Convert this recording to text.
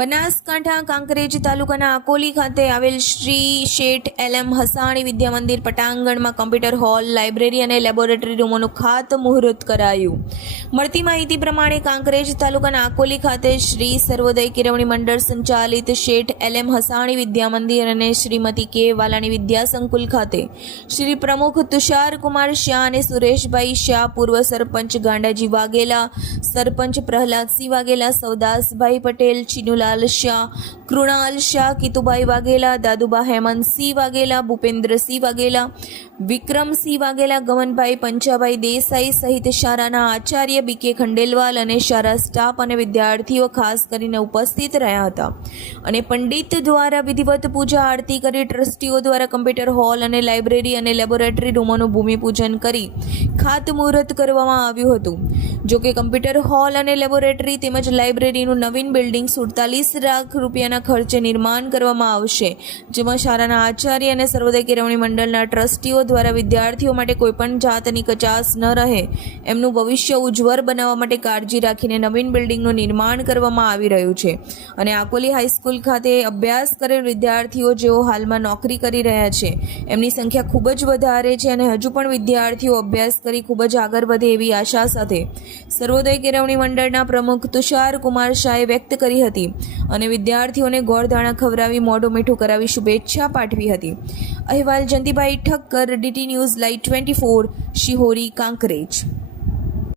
બનાસકાંઠા કાંકરેજ તાલુકાના અકોલી ખાતે આવેલ શ્રી શેઠ એલ.એમ. હસાણી Vidya Mandir પટાંગણમાં computer hall, library અને લેબોરેટરી રૂમોનું ખાતમુહૂર્ત કરાયું. મળતી માહિતી પ્રમાણે કાંકરેજ તાલુકાના અકોલી ખાતે શ્રી સર્વોદય કેળવણી મંડળ સંચાલિત શેઠ એલ.એમ. હસાણી વિદ્યા મંદિર અને શ્રીમતી કે વાલાણી વિદ્યા સંકુલ ખાતે શ્રી પ્રમુખ તુષારકુમાર શાહ અને સુરેશભાઈ શાહ, પૂર્વ સરપંચ ગાંડાજી વાઘેલા, સરપંચ પ્રહલાદસિંહ વાઘેલા, સૌદાસભાઈ પટેલ, ચિનુલાલ શાહ, કૃણાલ શાહ, કિતુભાઈ વાઘેલા, દાદુબા હેમંતસિંહ વાઘેલા, ભૂપેન્દ્રસિંહ વાઘેલા, વિક્રમસિંહ વાઘેલા, ગમનભાઈ પંચાભાઈ દેસાઈ સહિત શાળાના આચાર્ય બી.કે. ખંડેલવાલ અને શાળા સ્ટાફ અને વિદ્યાર્થીઓ ખાસ કરીને ઉપસ્થિત રહ્યા હતા અને પંડિત દ્વારા વિધિવત પૂજા આરતી કરી ટ્રસ્ટીઓ દ્વારા કમ્પ્યુટર હોલ અને લાઇબ્રેરી અને લેબોરેટરી રૂમોનું ભૂમિપૂજન કરી ખાતમુહૂર્ત કરવામાં આવ્યું હતું. જોકે કમ્પ્યુટર હોલ અને લેબોરેટરી તેમજ લાઇબ્રેરીનું નવીન બિલ્ડિંગ 47 લાખ રૂપિયાના ખર્ચે નિર્માણ કરવામાં આવશે, જેમાં શાળાના આચાર્ય અને સર્વોદય કેળવણી મંડળના ટ્રસ્ટીઓ દ્વારા વિદ્યાર્થીઓ માટે કોઈપણ જાતની કચાશ ન રહે એમનું ભવિષ્ય ઉજ્જવળ બનાવવા માટે કાળજી રાખીને નવીન બિલ્ડિંગનું નિર્માણ કરવામાં આવી રહ્યું છે. અને આકોલી હાઈસ્કૂલ ખાતે અભ્યાસ કરેલ વિદ્યાર્થીઓ જેઓ હાલમાં નોકરી કરી રહ્યા છે એમની સંખ્યા ખૂબ જ વધારે છે અને હજુ પણ વિદ્યાર્થીઓ અભ્યાસ કરી ખૂબ જ આગળ વધે એવી આશા સાથે સર્વોદય કેળવણી મંડળના પ્રમુખ તુષારકુમાર શાહે વ્યક્ત કરી હતી અને વિદ્યાર્થીઓને ગોળધાણા ખવડાવી મોઢું મીઠું કરાવી શુભેચ્છા પાઠવી હતી. અહેવાલ Jayantibhai Thakkar, DT news live 24, Shihori, Kankrej.